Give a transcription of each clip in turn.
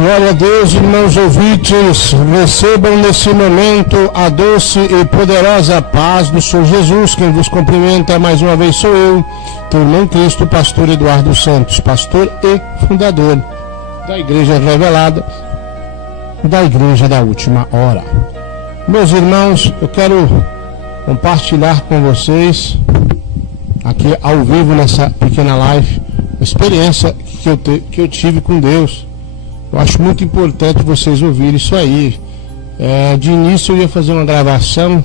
Glória a Deus, irmãos ouvintes, recebam nesse momento a doce e poderosa paz do Senhor Jesus. Quem vos cumprimenta mais uma vez sou eu, teu irmão Cristo, pastor Eduardo Santos, pastor e fundador da Igreja Revelada, da Igreja da Última Hora. Meus irmãos, eu quero compartilhar com vocês, aqui ao vivo nessa pequena live, a experiência que eu tive com Deus. Eu acho muito importante vocês ouvirem isso aí. De início eu ia fazer uma gravação,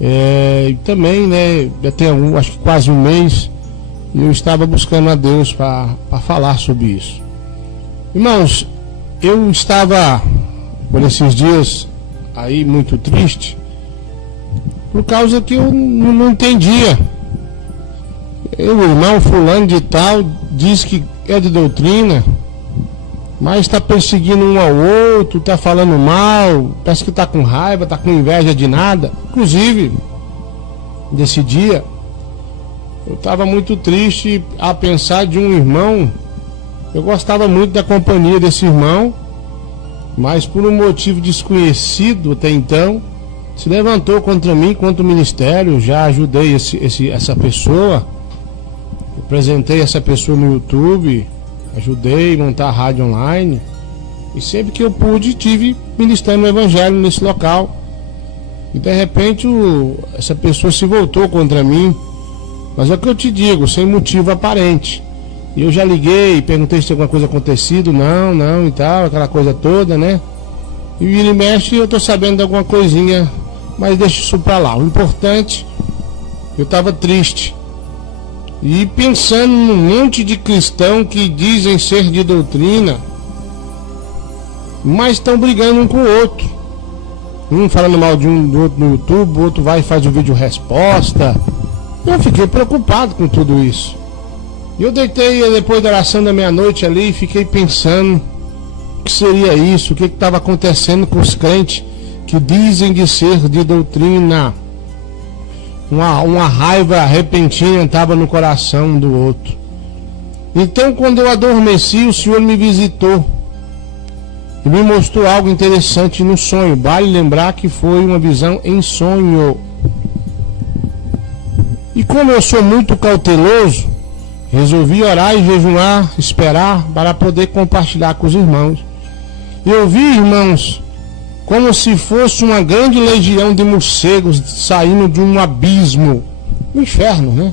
e também, né, já tem acho que quase um mês, e eu estava buscando a Deus para falar sobre isso. Irmãos, eu estava por esses dias aí muito triste, por causa que eu não entendia. O irmão fulano de tal diz que é de doutrina, mas está perseguindo um ao outro, está falando mal, parece que está com raiva, está com inveja de nada. Inclusive, desse dia, eu estava muito triste a pensar de um irmão. Eu gostava muito da companhia desse irmão, mas por um motivo desconhecido até então, se levantou contra mim, contra o ministério. Já ajudei essa pessoa, apresentei essa pessoa no YouTube, ajudei a montar a rádio online, e sempre que eu pude tive ministrando o evangelho nesse local. E de repente essa pessoa se voltou contra mim, mas é o que eu te digo, sem motivo aparente. E eu já liguei, perguntei se tinha alguma coisa acontecido, não e tal, aquela coisa toda, né? E vira e mexe, eu tô sabendo de alguma coisinha, mas deixa isso pra lá. O importante, eu tava triste e pensando num monte de cristão que dizem ser de doutrina, mas estão brigando um com o outro. Um falando mal de um do outro no YouTube, o outro vai e faz o vídeo resposta. Eu fiquei preocupado com tudo isso. E eu deitei depois da oração da meia-noite ali e fiquei pensando o que seria isso, o que estava acontecendo com os crentes que dizem de ser de doutrina. Uma raiva repentina estava no coração do outro. Então, quando eu adormeci, o Senhor me visitou e me mostrou algo interessante no sonho. Vale lembrar que foi uma visão em sonho. E como eu sou muito cauteloso, resolvi orar e jejuar, esperar para poder compartilhar com os irmãos. Eu vi, irmãos, como se fosse uma grande legião de morcegos saindo de um abismo, um inferno, né?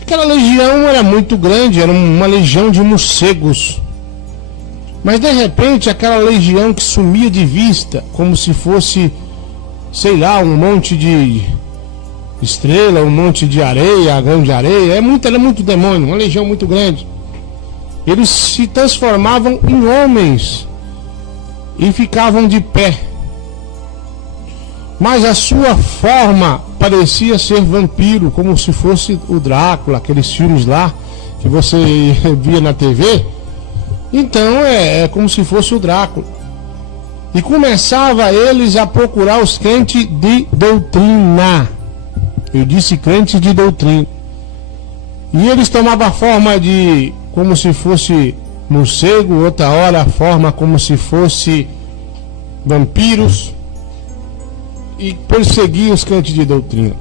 Aquela legião era muito grande, era uma legião de morcegos. Mas de repente aquela legião que sumia de vista, como se fosse, sei lá, um monte de estrela, um monte de areia, grão de areia, era muito demônio, uma legião muito grande. Eles se transformavam em homens e ficavam de pé, mas a sua forma parecia ser vampiro, como se fosse o Drácula, aqueles filmes lá que você via na TV. Então é como se fosse o Drácula. E começava eles a procurar os crentes de doutrina. Eu disse crentes de doutrina. E eles tomavam a forma de como se fosse morcego, outra hora a forma como se fosse vampiros, e perseguiam os crentes de doutrina.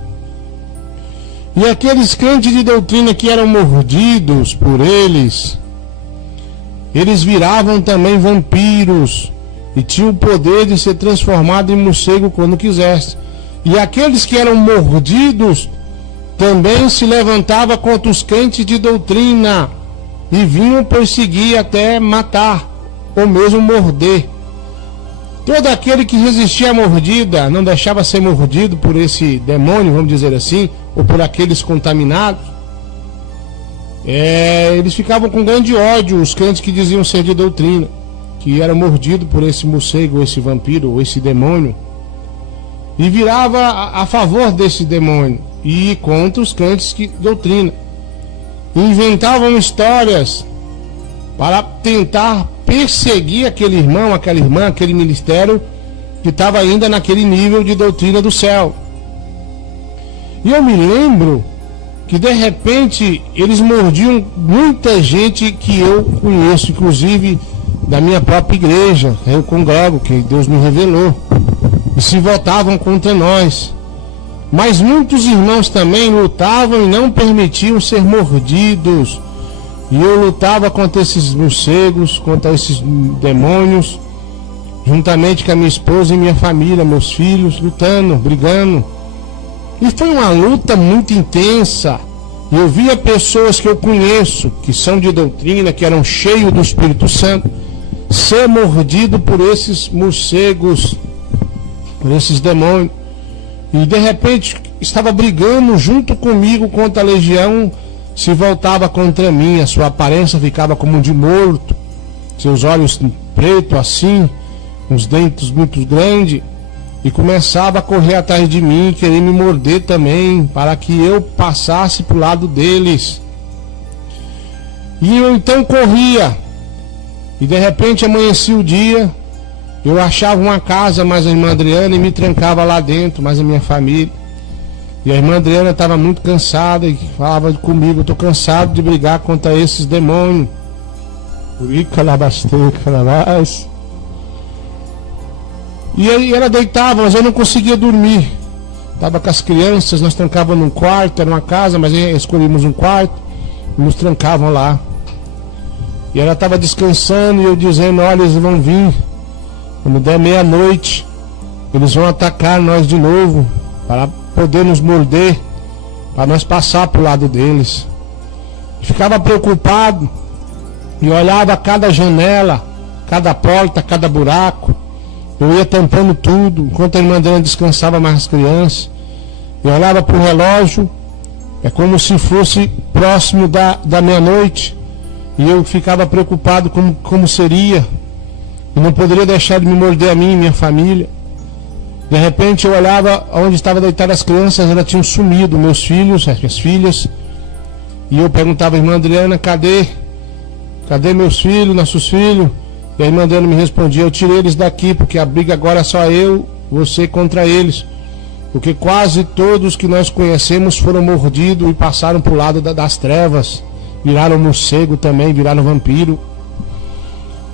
E aqueles crentes de doutrina que eram mordidos por eles viravam também vampiros e tinham o poder de ser transformado em morcego quando quisesse. E aqueles que eram mordidos também se levantavam contra os crentes de doutrina e vinham perseguir até matar, ou mesmo morder. Todo aquele que resistia à mordida, não deixava ser mordido por esse demônio, vamos dizer assim, ou por aqueles contaminados, eles ficavam com grande ódio, os crentes que diziam ser de doutrina, que eram mordidos por esse morcego, ou esse vampiro, ou esse demônio, e virava a favor desse demônio e contra os crentes de doutrina. Inventavam histórias para tentar perseguir aquele irmão, aquela irmã, aquele ministério que estava ainda naquele nível de doutrina do céu. E eu me lembro que de repente eles mordiam muita gente que eu conheço, inclusive da minha própria igreja, eu congrego, que Deus me revelou, e se voltavam contra nós. Mas muitos irmãos também lutavam e não permitiam ser mordidos. E eu lutava contra esses morcegos, contra esses demônios, juntamente com a minha esposa e minha família, meus filhos, lutando, brigando. E foi uma luta muito intensa. E eu via pessoas que eu conheço, que são de doutrina, que eram cheios do Espírito Santo, ser mordido por esses morcegos, por esses demônios. E de repente estava brigando junto comigo contra a legião, se voltava contra mim, a sua aparência ficava como de morto, seus olhos pretos assim, uns dentes muito grandes, e começava a correr atrás de mim, querer me morder também, para que eu passasse para o lado deles. E eu então corria, e de repente amanhecia o dia, eu achava uma casa, mais a irmã Adriana, e me trancava lá dentro, mais a minha família. E a irmã Adriana estava muito cansada e falava comigo: eu estou cansado de brigar contra esses demônios. E aí ela deitava, mas eu não conseguia dormir. Estava com as crianças, nós trancávamos num quarto, era uma casa, mas escolhemos um quarto, e nos trancavam lá. E ela estava descansando e eu dizendo: olha, eles vão vir. Quando der meia-noite, eles vão atacar nós de novo, para poder nos morder, para nós passar para o lado deles. Ficava preocupado e olhava cada janela, cada porta, cada buraco. Eu ia tampando tudo, enquanto a irmã Adriana descansava mais as crianças. Eu olhava para o relógio, é como se fosse próximo da meia-noite, e eu ficava preocupado como seria. Eu não poderia deixar de me morder a mim e minha família. De repente eu olhava onde estavam deitadas as crianças, elas tinham sumido, meus filhos, as minhas filhas. E eu perguntava à irmã Adriana: cadê meus filhos, nossos filhos? E a irmã Adriana me respondia: eu tirei eles daqui, porque a briga agora é só eu, você contra eles. Porque quase todos que nós conhecemos foram mordidos e passaram para o lado das trevas. Viraram morcego também, viraram vampiro.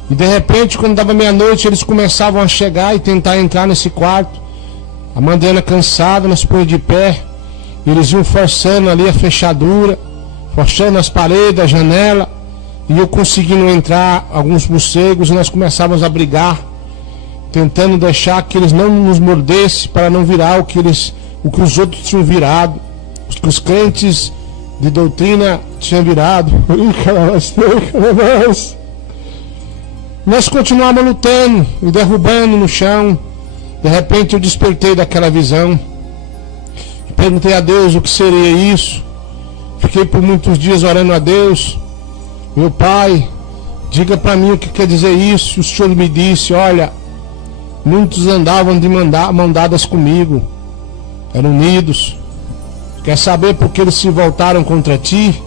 E de repente, quando dava meia-noite, eles começavam a chegar e tentar entrar nesse quarto. A irmã Adriana cansada, nós põe de pé. E eles iam forçando ali a fechadura, forçando as paredes, a janela. E eu conseguindo entrar, alguns morcegos, e nós começávamos a brigar, tentando deixar que eles não nos mordessem, para não virar o que os outros tinham virado, o que os crentes de doutrina tinham virado. Nós continuávamos lutando e derrubando no chão. De repente eu despertei daquela visão e perguntei a Deus o que seria isso. Fiquei por muitos dias orando a Deus: meu Pai, diga para mim o que quer dizer isso. O Senhor me disse: olha, muitos andavam de mão dadas comigo, eram unidos. Quer saber por que eles se voltaram contra ti?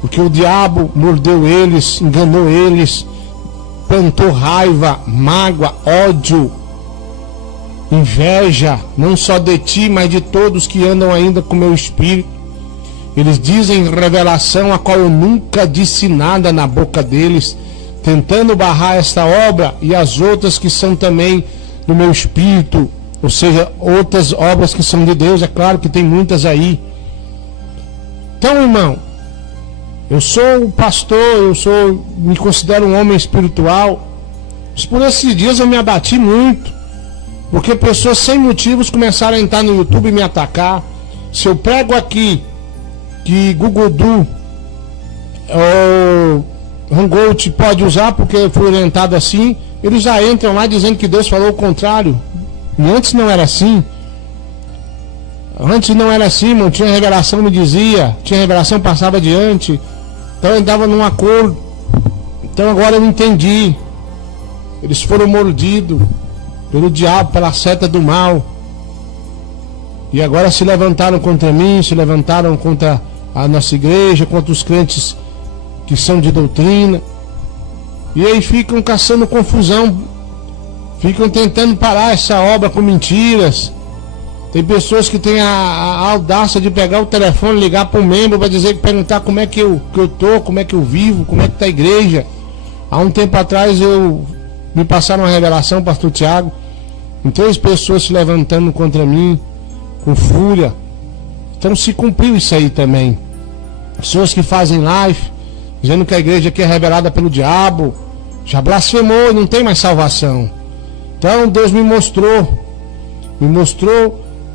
Porque o diabo mordeu eles, enganou eles, plantou raiva, mágoa, ódio, inveja, não só de ti, mas de todos que andam ainda com meu espírito. Eles dizem revelação a qual eu nunca disse nada na boca deles, tentando barrar esta obra e as outras que são também do meu espírito, ou seja, outras obras que são de Deus. É claro que tem muitas aí. Então, irmão, eu sou pastor, me considero um homem espiritual, mas por esses dias eu me abati muito, porque pessoas sem motivos começaram a entrar no YouTube e me atacar. Se eu prego aqui que Google ou Hangout pode usar porque foi orientado assim, eles já entram lá dizendo que Deus falou o contrário. E antes não era assim. Antes não era assim, não tinha revelação, me dizia, tinha revelação, passava adiante. Então eu andava num acordo. Então agora eu entendi. Eles foram mordidos pelo diabo, pela seta do mal. E agora se levantaram contra mim, se levantaram contra a nossa igreja, contra os crentes que são de doutrina. E aí ficam caçando confusão, ficam tentando parar essa obra com mentiras, Tem pessoas que têm a audácia de pegar o telefone, ligar para um membro para perguntar como é que eu tô, como é que eu vivo, como é que tá a igreja. Há um tempo atrás me passaram uma revelação, pastor Tiago, com 3 pessoas se levantando contra mim, com fúria. Então se cumpriu isso aí também. Pessoas que fazem live, dizendo que a igreja aqui é revelada pelo diabo, já blasfemou, não tem mais salvação. Então Deus me mostrou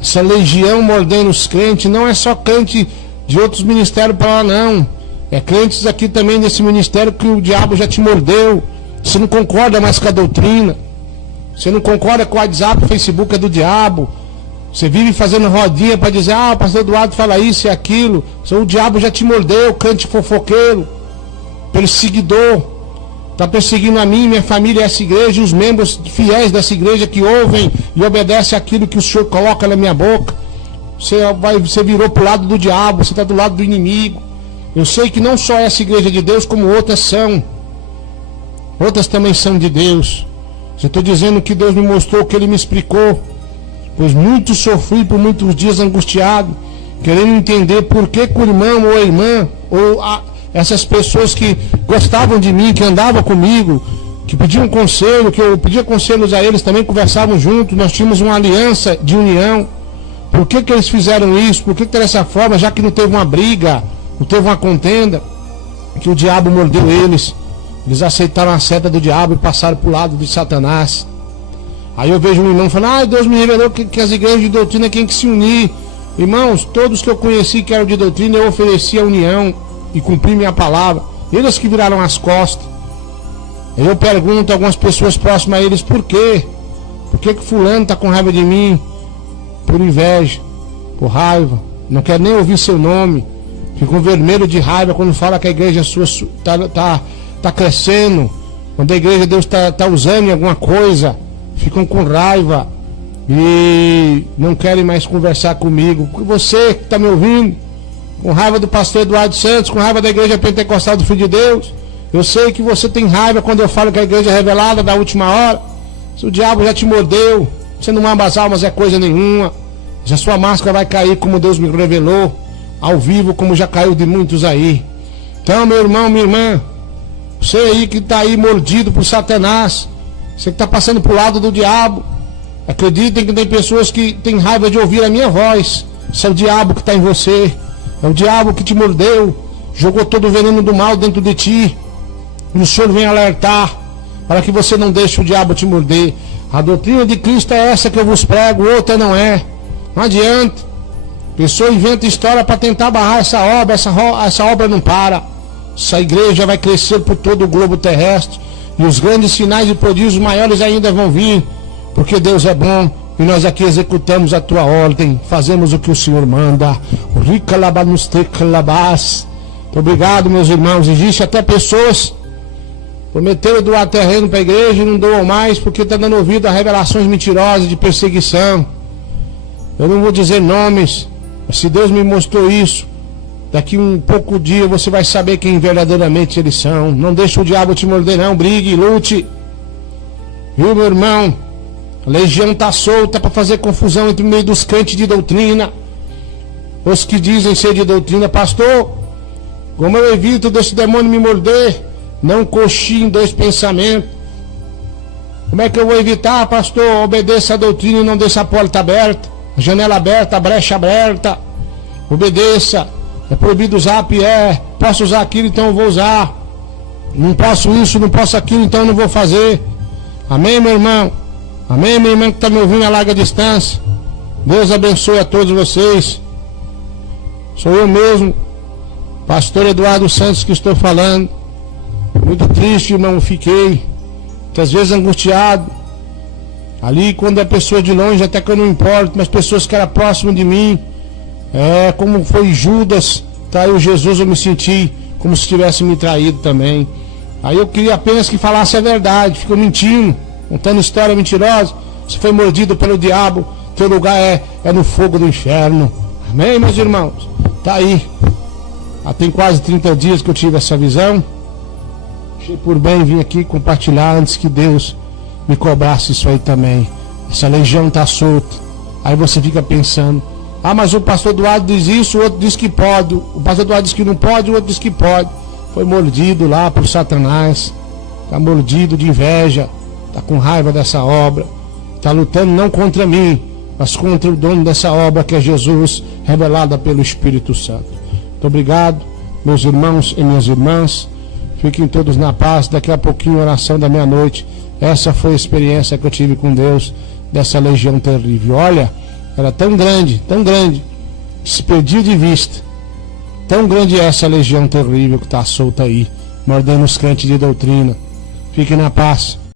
essa legião mordendo os crentes. Não é só crente de outros ministérios para lá, não. É crentes aqui também desse ministério que o diabo já te mordeu. Você não concorda mais com a doutrina, você não concorda com o WhatsApp, o Facebook é do diabo. Você vive fazendo rodinha para dizer, o pastor Eduardo fala isso e aquilo. O diabo já te mordeu, crente fofoqueiro, perseguidor. Está perseguindo a mim, minha família, essa igreja, e os membros fiéis dessa igreja que ouvem e obedecem aquilo que o Senhor coloca na minha boca. Você virou para o lado do diabo, você está do lado do inimigo. Eu sei que não só essa igreja de Deus, como outras são. Outras também são de Deus. Eu estou dizendo que Deus me mostrou, que Ele me explicou. Pois muito sofri por muitos dias angustiado, querendo entender por que o irmão ou a irmã, essas pessoas que gostavam de mim, que andavam comigo, que pediam conselho, que eu pedia conselhos a eles, também conversavam juntos, nós tínhamos uma aliança de união. Por que eles fizeram isso? Por que dessa forma, já que não teve uma briga, não teve uma contenda, que o diabo mordeu eles? Eles aceitaram a seta do diabo e passaram para o lado de Satanás. Aí eu vejo um irmão falando, Deus me revelou que as igrejas de doutrina têm que se unir. Irmãos, todos que eu conheci que eram de doutrina, eu ofereci a união e cumpri minha palavra. Eles que viraram as costas. Aí eu pergunto a algumas pessoas próximas a eles, por quê? Por que fulano está com raiva de mim? Por inveja, por raiva, não quer nem ouvir seu nome. Ficam vermelho de raiva quando fala que a igreja sua está crescendo. Quando a igreja de Deus está usando em alguma coisa, ficam com raiva e não querem mais conversar comigo. Você que está me ouvindo, com raiva do pastor Eduardo Santos, com raiva da igreja pentecostal do Filho de Deus, eu sei que você tem raiva quando eu falo que a igreja é revelada da última hora. Se o diabo já te mordeu, você não ama as almas é coisa nenhuma. Já sua máscara vai cair como Deus me revelou, ao vivo, como já caiu de muitos aí. Então, meu irmão, minha irmã, você aí que está aí mordido por Satanás, você que está passando para o lado do diabo, acreditem que tem pessoas que têm raiva de ouvir a minha voz. Isso é o diabo que está em você, é o diabo que te mordeu, jogou todo o veneno do mal dentro de ti. E o Senhor vem alertar para que você não deixe o diabo te morder. A doutrina de Cristo é essa que eu vos prego, outra não é. Não adianta. A pessoa inventa história para tentar barrar essa obra. Essa obra não para. Essa igreja vai crescer por todo o globo terrestre. E os grandes sinais e prodígios maiores ainda vão vir. Porque Deus é bom. E nós aqui executamos a tua ordem. Fazemos o que o Senhor manda. Muito obrigado, meus irmãos. Existe até pessoas prometeram doar terreno para a igreja e não doam mais porque está dando ouvido a revelações mentirosas de perseguição. Eu não vou dizer nomes, mas se Deus me mostrou isso, daqui um pouco dia você vai saber quem verdadeiramente eles são. Não deixe o diabo te morder não, brigue, lute. Viu, meu irmão? A legião está solta para fazer confusão entre o meio dos crentes de doutrina. Os que dizem ser de doutrina, pastor, como eu evito desse demônio me morder? Não coxie em 2 pensamentos. Como é que eu vou evitar, pastor? Obedeça a doutrina e não deixe a porta aberta, a janela aberta, a brecha aberta. Obedeça. É proibido usar, posso usar aquilo, então eu vou usar. Não posso isso, não posso aquilo, então eu não vou fazer. Amém, meu irmão? Amém, minha irmã que está me ouvindo a larga distância? Deus abençoe a todos vocês. Sou eu mesmo, pastor Eduardo Santos, que estou falando. Muito triste, irmão, fiquei muitas vezes angustiado. Ali quando a pessoa de longe, até que eu não importo, mas pessoas que eram próximas de mim, como foi Judas, traiu Jesus, eu me senti como se tivesse me traído também. Aí eu queria apenas que falasse a verdade, ficou mentindo, contando história mentirosa. Você foi mordido pelo diabo, teu lugar é no fogo do inferno. Amém, meus irmãos? Tá aí. Tem quase 30 dias que eu tive essa visão. Achei por bem vir aqui compartilhar antes que Deus me cobrasse isso aí também. Essa legião está solta. Aí você fica pensando, mas o pastor Eduardo diz isso, o outro diz que pode, o pastor Eduardo diz que não pode, o outro diz que pode. Foi mordido lá por Satanás, está mordido de inveja, está com raiva dessa obra, está lutando não contra mim, mas contra o dono dessa obra, que é Jesus, revelada pelo Espírito Santo. Muito obrigado, meus irmãos e minhas irmãs. Fiquem todos na paz. Daqui a pouquinho, oração da meia-noite. Essa foi a experiência que eu tive com Deus, dessa legião terrível. Olha, era tão grande, se perdia de vista. Tão grande é essa legião terrível que está solta aí, mordendo os crentes de doutrina. Fiquem na paz.